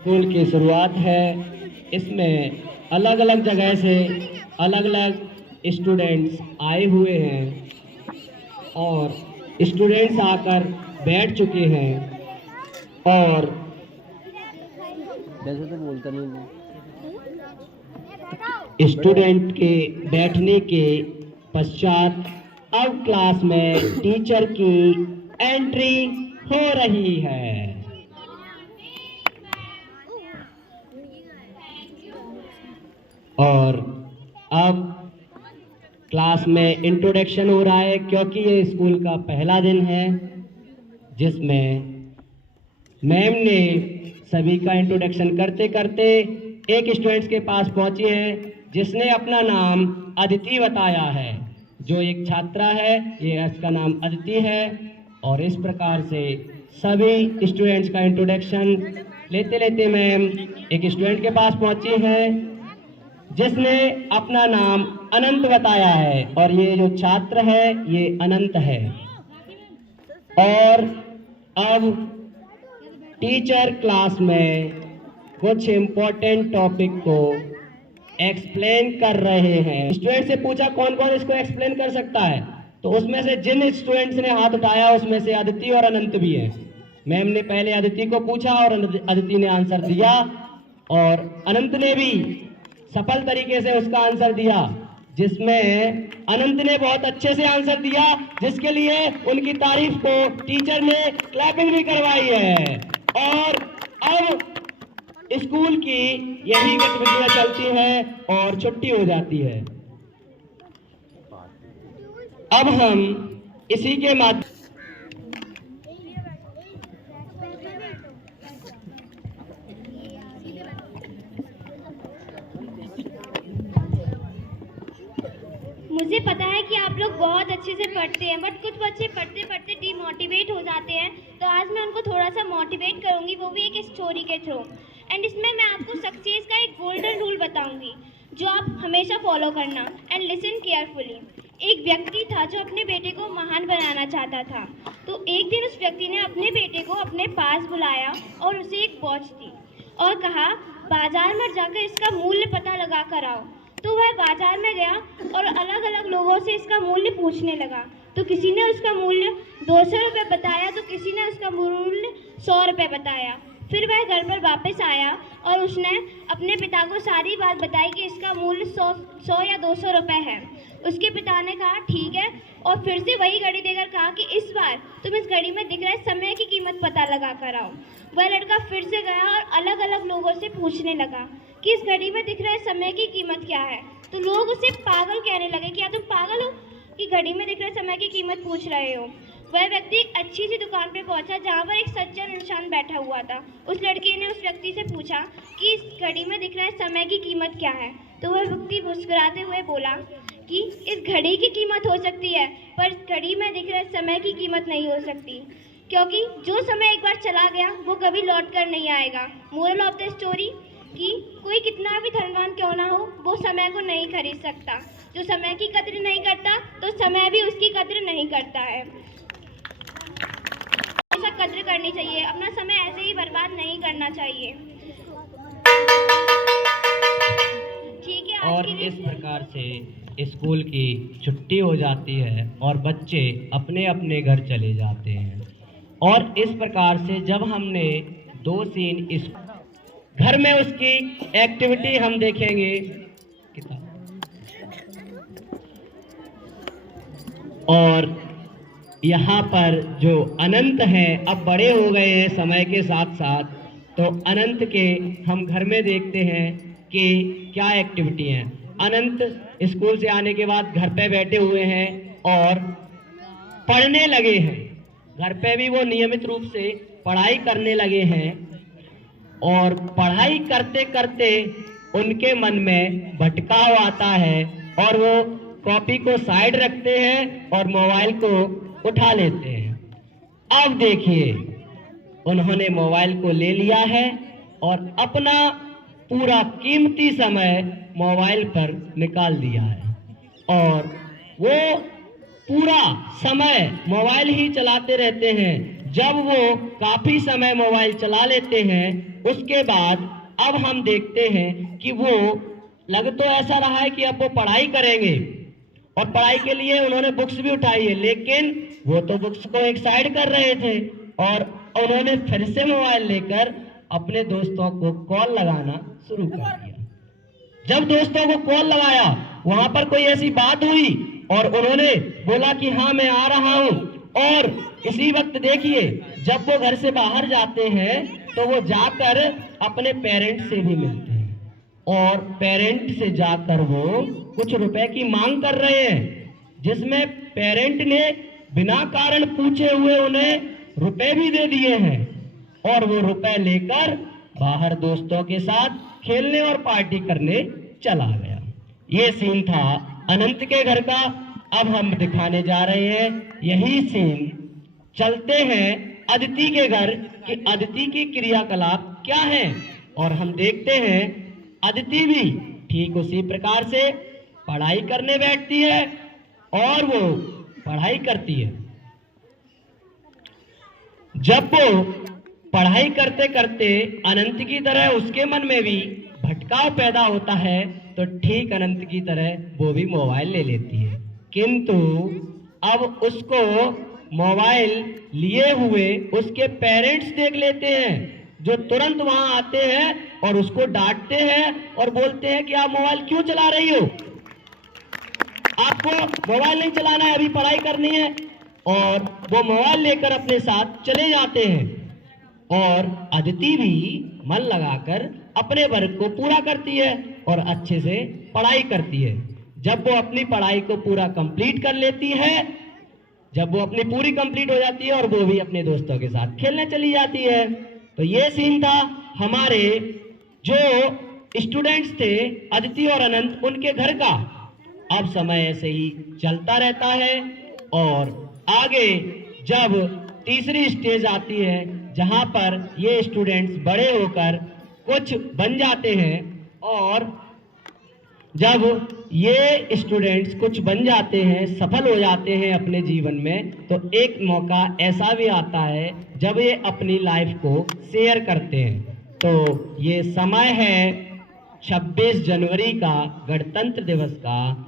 School की शुरुआत है। इसमें अलग अलग जगह से अलग अलग स्टूडेंट्स आए हुए हैं और स्टूडेंट्स आकर बैठ चुके हैं और वैसे तो बोलता नहीं हूँ। स्टूडेंट के बैठने के पश्चात अब क्लास में टीचर की एंट्री हो रही है। और अब क्लास में इंट्रोडक्शन हो रहा है क्योंकि ये स्कूल का पहला दिन है जिसमें मैम ने सभी का इंट्रोडक्शन करते करते एक स्टूडेंट्स के पास पहुंची है जिसने अपना नाम अदिति बताया है। जो एक छात्रा है, ये इसका नाम अदिति है। और इस प्रकार से सभी स्टूडेंट्स का इंट्रोडक्शन लेते लेते मैम एक स्टूडेंट के पास पहुंची है जिसने अपना नाम अनंत बताया है और ये जो छात्र है ये अनंत है। और अब टीचर क्लास में कुछ इम्पोर्टेंट टॉपिक को एक्सप्लेन कर रहे हैं। स्टूडेंट से पूछा कौन कौन इसको एक्सप्लेन कर सकता है, तो उसमें से जिन स्टूडेंट्स ने हाथ उठाया उसमें से अदिति और अनंत भी है। मैम ने पहले अदिति को पूछा और अदिति ने आंसर दिया और अनंत ने भी सफल तरीके से उसका आंसर दिया, जिसमें अनंत ने बहुत अच्छे से आंसर दिया, जिसके लिए उनकी तारीफ को टीचर ने क्लैपिंग भी करवाई है। और अब स्कूल की यही गतिविधियां चलती है और छुट्टी हो जाती है। अब हम इसी के माध्यम मुझे पता है कि आप लोग बहुत अच्छे से पढ़ते हैं, बट कुछ बच्चे पढ़ते पढ़ते डीमोटिवेट हो जाते हैं। तो आज मैं उनको थोड़ा सा मोटिवेट करूंगी, वो भी एक स्टोरी के थ्रू। एंड इसमें मैं आपको सक्सेस का एक गोल्डन रूल बताऊंगी जो आप हमेशा फॉलो करना। And listen carefully. एक व्यक्ति था जो अपने बेटे को महान बनाना चाहता था। तो एक दिन उस व्यक्ति ने अपने बेटे को अपने पास बुलाया और उसे एक वॉच दी और कहा, बाजार में जाकर इसका मूल्य पता लगा कर आओ। तो वह बाजार में गया और अलग अलग लोगों से इसका मूल्य पूछने लगा। तो किसी ने उसका मूल्य 200 रुपये बताया, तो किसी ने उसका मूल्य 100 रुपये बताया। फिर वह घर पर वापस आया और उसने अपने पिता को सारी बात बताई कि इसका मूल्य 100 या 200 रुपये है। उसके पिता ने कहा ठीक है, और फिर से वही घड़ी देकर कहा कि इस बार तुम इस घड़ी में दिख रहे समय की कीमत पता लगा कर आओ। वह लड़का फिर से गया और अलग अलग लोगों से पूछने लगा कि इस घड़ी में दिख रहे समय की कीमत क्या है। तो लोग उसे पागल कहने लगे कि क्या तुम पागल हो कि घड़ी में दिख रहे समय की कीमत पूछ रहे हो। वह व्यक्ति एक अच्छी सी दुकान पे पहुंचा जहां पर एक सज्जन इंसान बैठा हुआ था। उस लड़के ने उस व्यक्ति से पूछा कि इस घड़ी में दिख रहे समय की कीमत क्या है। तो वह व्यक्ति मुस्कुराते हुए बोला कि इस घड़ी की कीमत हो सकती है, पर इस घड़ी में दिख रहे समय की कीमत नहीं हो सकती, क्योंकि जो समय एक बार चला गया वो कभी लौट कर नहीं आएगा। मोरल ऑफ द स्टोरी कि कोई कितना भी धनवान क्यों ना हो, वो समय को नहीं खरीद सकता। जो समय की कद्र नहीं करता तो समय भी उसकी कद्र नहीं करता है। ऐसा कद्र करनी चाहिए, अपना समय ऐसे ही बर्बाद नहीं करना चाहिए। ठीक है। और इस प्रकार से स्कूल की छुट्टी हो जाती है और बच्चे अपने अपने घर चले जाते हैं। और इस प्रकार से जब हमने 2 सीन इस घर में उसकी एक्टिविटी हम देखेंगे और यहाँ पर जो अनंत हैं अब बड़े हो गए हैं समय के साथ साथ, तो अनंत के हम घर में देखते हैं कि क्या एक्टिविटी है। अनंत स्कूल से आने के बाद घर पे बैठे हुए हैं और पढ़ने लगे हैं। घर पे भी वो नियमित रूप से पढ़ाई करने लगे हैं और पढ़ाई करते करते उनके मन में भटकाव आता है और वो कॉपी को साइड रखते हैं और मोबाइल को उठा लेते हैं। अब देखिए, उन्होंने मोबाइल को ले लिया है और अपना पूरा कीमती समय मोबाइल पर निकाल दिया है और वो पूरा समय मोबाइल ही चलाते रहते हैं। जब वो काफी समय मोबाइल चला लेते हैं, उसके बाद अब हम देखते हैं कि वो लग तो ऐसा रहा है कि अब वो पढ़ाई करेंगे और पढ़ाई के लिए उन्होंने बुक्स भी उठाई है, लेकिन वो तो बुक्स को एक साइड कर रहे थे और उन्होंने फिर से मोबाइल लेकर अपने दोस्तों को कॉल लगाना शुरू कर दिया। जब दोस्तों को कॉल लगाया, वहां पर कोई ऐसी बात हुई और उन्होंने बोला कि हाँ मैं आ रहा हूं, और इसी वक्त देखिए जब वो घर से बाहर जाते हैं तो वो जाकर अपने पेरेंट्स से भी मिलते हैं और पेरेंट से जाकर वो कुछ रुपए की मांग कर रहे हैं, जिसमें पेरेंट ने बिना कारण पूछे हुए उन्हें रुपए भी दे दिए हैं और वो रुपए लेकर बाहर दोस्तों के साथ खेलने और पार्टी करने चला गया। ये सीन था अनंत के घर का। अब हम दिखाने जा रहे हैं यही सीन। चलते हैं अदिति के घर कि अदिति की क्रियाकलाप क्या है, और हम देखते हैं अदिति भी ठीक उसी प्रकार से पढ़ाई करने बैठती है और वो पढ़ाई करती है। जब वो पढ़ाई करते करते अनंत की तरह उसके मन में भी भटकाव पैदा होता है, तो ठीक अनंत की तरह वो भी मोबाइल ले लेती है। किंतु अब उसको मोबाइल लिए हुए उसके पेरेंट्स देख लेते हैं, जो तुरंत वहां आते हैं और उसको डांटते हैं और बोलते हैं कि आप मोबाइल क्यों चला रही हो, आपको मोबाइल नहीं चलाना है, अभी पढ़ाई करनी है। और वो मोबाइल लेकर अपने साथ चले जाते हैं और अदिति भी मन लगाकर अपने वर्क को पूरा करती है और अच्छे से पढ़ाई करती है। जब वो अपनी पढ़ाई को पूरा कंप्लीट कर लेती है, जब वो अपनी पूरी कंप्लीट हो जाती है और वो भी अपने दोस्तों के साथ खेलने चली जाती है। तो ये सीन था हमारे जो स्टूडेंट्स थे अदिति और अनंत, उनके घर का। अब समय ऐसे ही चलता रहता है और आगे जब तीसरी स्टेज आती है जहां पर ये स्टूडेंट्स बड़े होकर कुछ बन जाते हैं, और जब ये स्टूडेंट्स कुछ बन जाते हैं, सफल हो जाते हैं अपने जीवन में, तो एक मौका ऐसा भी आता है जब ये अपनी लाइफ को शेयर करते हैं। तो ये समय है 26 जनवरी का, गणतंत्र दिवस का।